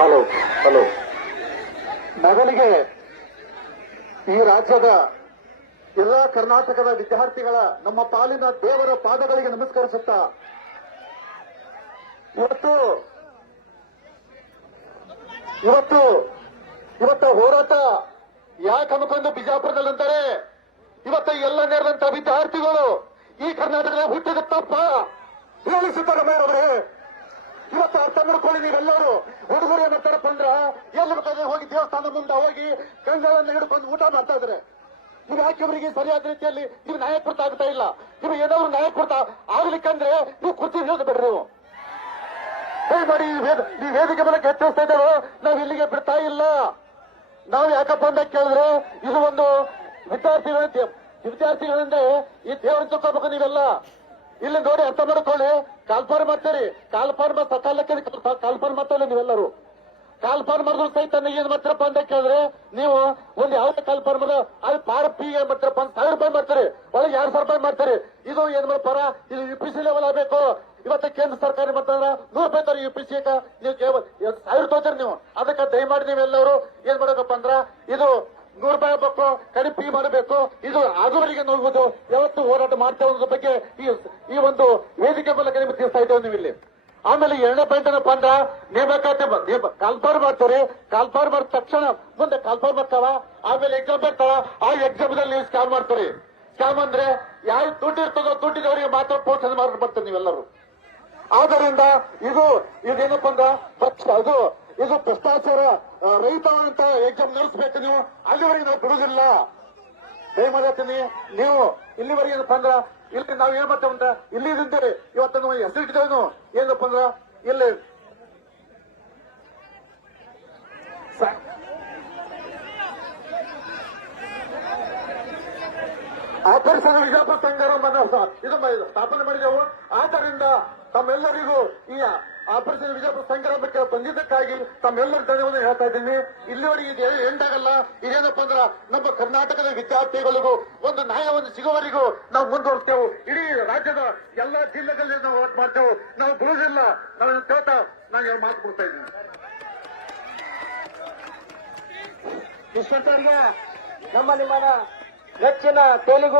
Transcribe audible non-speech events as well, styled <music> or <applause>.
Hello hello. ಮೊದಲಿಗೆ ಈ ರಾಜ್ಯದ ಎಲ್ಲಾ ಕರ್ನಾಟಕದ ವಿದ್ಯಾರ್ಥಿಗಳ ನಮ್ಮ ಪಾಲಿನ ದೇವರ ಪಾದಗಳಿಗೆ ನಮಸ್ಕರಿಸುತ್ತಾ, ಇವತ್ತು ಇವತ್ತು, ಇವತ್ತ ಹೋರಾಟ ಯಾಕೆ ಬಿಜಾಪುರದಲ್ಲಿ ಬಿಜಾಪುರದಲ್ಲಂತಾರೆ ಇವತ್ತ ಎಲ್ಲ ನೇರದಂತ ವಿದ್ಯಾರ್ಥಿಗಳು ಈ ಕರ್ನಾಟಕದ ಹುಟ್ಟಿದ ತಪ್ಪ ಹೇಳಿ ಸಿದ್ದರಾಮಯ್ಯರವರೇ ಇವತ್ತು ಅರ್ಥ ಮಾಡ್ಕೊಳ್ಳಿ ನೀವೆಲ್ಲರೂ. ಹುಡುಗರು ಏನ್ ಮಾಡ್ತಾರಪ್ಪ ಅಂದ್ರ ಎಲ್ಲಿ ಬೇಕಾದ್ರೆ ಹೋಗಿ ದೇವಸ್ಥಾನ ಮುಂದೆ ಹೋಗಿ ಕೈಗಳನ್ನು ಹಿಡ್ಕೊಂಡು ಊಟ ಮಾಡ್ತಾ ಇದ್ರೆ. ನೀವು ಯಾಕೆ ಇವರಿಗೆ ಸರಿಯಾದ ರೀತಿಯಲ್ಲಿ ನೀವು ನ್ಯಾಯ ಕೊಡ್ತಾ ಆಗ್ತಾ ಇಲ್ಲ? ನೀವು ಏನಾದ್ರು ನ್ಯಾಯ ಕೊಡ್ತಾ ಆಗ್ಲಿಕ್ಕಂದ್ರೆ ನೀವು ಕುರ್ಚಿ ಹೇಳೋದು ಬಿಡ್ರಿ ನೀವು. ಮಾಡಿ ಈ ವೇದಿಕೆ ಮೇಲೆ ಎಚ್ಚರಿಸ್ತಾ ಇದ್ದೇವೆ. ನಾವು ಇಲ್ಲಿಗೆ ಬಿಡ್ತಾ ಇಲ್ಲ. ನಾವು ಯಾಕಪ್ಪ ಅಂತ ಕೇಳಿದ್ರೆ ಇದು ಒಂದು ವಿದ್ಯಾರ್ಥಿಗಳ ವಿದ್ಯಾರ್ಥಿಗಳಂದ್ರೆ ಈ ದೇವರು ತಗೋಬೇಕು ನೀವೆಲ್ಲ. ಇಲ್ಲಿ ನೋಡಿ ಅರ್ಥ ಮಾಡ್ಕೊಳ್ಳಿ? ಕಾಲ್ಪಾರ್ ಮಾಡ್ತೀರಿ. ಕಾಲ್ಪಾರ್ ಸಕಾಲಕ್ಕೆ ಕಾಲ್ಪಾರ್ ಮಾಡ್ತಾ ನೀವೆಲ್ಲರೂ. ಕಾಲ್ಪಾರ್ ಮಾಡಿದ್ರು ಸಹಿತ ಏನ್ ಮಾಡ್ತೀರಪ್ಪ ಅಂತ ಕೇಳಿದ್ರೆ, ನೀವು ಒಂದು ಯಾವ್ದೇ ಕಾಲ್ಪಾರ್ ಅಲ್ಲಿ ಫೀ ಪಿ ಏನ್ ಮಾತ್ರ ಅಂತ ಸಾವಿರ ರೂಪಾಯಿ ಮಾಡ್ತಾರೆ. ಒಳಗೆ ಎರಡ್ ಸಾವಿರ ರೂಪಾಯಿ ಮಾಡ್ತಾರೆ. ಇದು ಏನ್ ಮಾಡ್ತಾರ? ಇದು ಯು ಪಿ ಸಿ ಲೆವೆಲ್ ಆಗಬೇಕು. ಇವತ್ತು ಕೇಂದ್ರ ಸರ್ಕಾರ ಮಾಡ್ತಾರ? ನೂರು ರೂಪಾಯಿ ತರ ಯು ಪಿ ಸಿ ನೀವು ಸಾವಿರ ತೋತಾರೆ ನೀವು. ಅದಕ್ಕೆ ದಯಮಾಡಿ ನೀವೆಲ್ಲರೂ ಏನ್ ಮಾಡಬೇಕಪ್ಪ ಅಂದ್ರ, ಇದು ನೂರು ರೂಪಾಯಿ ಬೇಕು ಮಾಡಬೇಕು. ಇದು ಆಗುವರಿಗೆ ನೋಡ್ಬೋದು. ಯಾವತ್ತು ಹೋರಾಟ ಮಾಡ್ತೇವೆ ಅನ್ನೋದ್ರ ಬಗ್ಗೆ ಈ ಒಂದು ವೇದಿಕೆ ಮೂಲಕ ನಿಮ್ಗೆ ತಿಳಿಸ್ತಾ ಇದ್ದೇವೆ ನೀವು ಇಲ್ಲಿ. ಆಮೇಲೆ ಎರಡನೇ ಪಾಯಿಂಟ್ ಏನಪ್ಪ ಅಂದ್ರ ನೇಮಕಾತಿ ಕಾಲ್ಪಾರ್ ಮಾಡ್ತಾರೆ. ಕಾಲ್ಪಾರ್ ಮಾಡಿದ ತಕ್ಷಣ ಮುಂದೆ ಕಾಲ್ಪಾರ್ ಮಾಡ್ತಾವ, ಆಮೇಲೆ ಎಕ್ಸಾಮ್ ಬರ್ತಾವ, ಆ ಎಕ್ಸಾಮ್ ದಲ್ಲಿ ನೀವು ಸ್ಕ್ಯಾನ್ ಮಾಡ್ತಾರೆ. ಸ್ಕ್ಯಾಮ್ ಅಂದ್ರೆ ಯಾವ ದುಡ್ಡು ಇರ್ತದೋ ದುಡ್ಡಿದವರಿಗೆ ಮಾತ್ರ ಪ್ರೋತ್ಸಾಹ ಮಾಡಿ ಬರ್ತಾರೆ ನೀವೆಲ್ಲರೂ. ಆದ್ದರಿಂದ ಇದು, ಇದೇನಪ್ಪ ಅಂದ್ರ ಅದು ಇದು ಭ್ರಷ್ಟಾಚಾರ ರೈತ ಅಂತ ಎಕ್ಸಾಮ್ ನಡೆಸಬೇಕು ನೀವು, ಅಲ್ಲಿವರೆಗೆ ನಾವು ಬಿಡುವುದಿಲ್ಲ. ದಯಮಾಡ್ತೀನಿ ನೀವು, ಇಲ್ಲಿವರೆಗೆ ಏನಪ್ಪ ಅಂದ್ರ, ಇಲ್ಲಿ ನಾವು ಏನ್ ಮಾಡ್ತೇವೆ ಅಂತ ಇಲ್ಲಿ ಇದ್ದೇವೆ ಇವತ್ತು ನಾವು ಹೆಸರು ಇಟ್ಟಿದ್ದೇವೆ ಏನಪ್ಪ ಅಂದ್ರ, ಇಲ್ಲಿ ಸ- ಆಪರೇಷನ್ ವಿಜಾಪುರ ಸಂಘವನ್ನು ಸ- <laughs> ಇದು ಸ್ಥಾಪನೆ ಮಾಡಿದೆವು. ಆದ್ದರಿಂದ ತಮ್ಮೆಲ್ಲರಿಗೂ ಈ ಆಪರೇಷನ್ ವಿಜಯಪುರ ಸಂಗ್ರಾಮಕ್ಕೆ ಬಂದಿದ್ದಕ್ಕಾಗಿ ತಮ್ಮೆಲ್ಲರ ಧನ್ಯವಾದ ಹೇಳ್ತಾ ಇದ್ದೀನಿ. ಇಲ್ಲಿವರೆಗೆ ಇದು ಎಂಡಾಗಲ್ಲ. ಇದೇನಪ್ಪ ಅಂದ್ರ ನಮ್ಮ ಕರ್ನಾಟಕದ ವಿದ್ಯಾರ್ಥಿಗಳಿಗೂ ಒಂದು ನ್ಯಾಯವನ್ನು ಸಿಗುವವರೆಗೂ ನಾವು ಮುಂದುವರಿಸ್ತೇವೆ. ಇಡೀ ರಾಜ್ಯದ ಎಲ್ಲಾ ಜಿಲ್ಲೆಗಳಲ್ಲಿ ನಾವು ಹೋರಾಟ ಮಾಡ್ತೇವೆ. ನಾವು ಬಿಡುವುದಿಲ್ಲ ನಾವು ತೋಟ ನಾನು ಮಾತು ಕೊಡ್ತಾ ಇದ್ದೀನಿ. ವಿಶ್ವೇಶ್ವರ್ಗೆ ನಮ್ಮ ನಿಮ್ಮನ ನೆಚ್ಚಿನ ತೆಲುಗು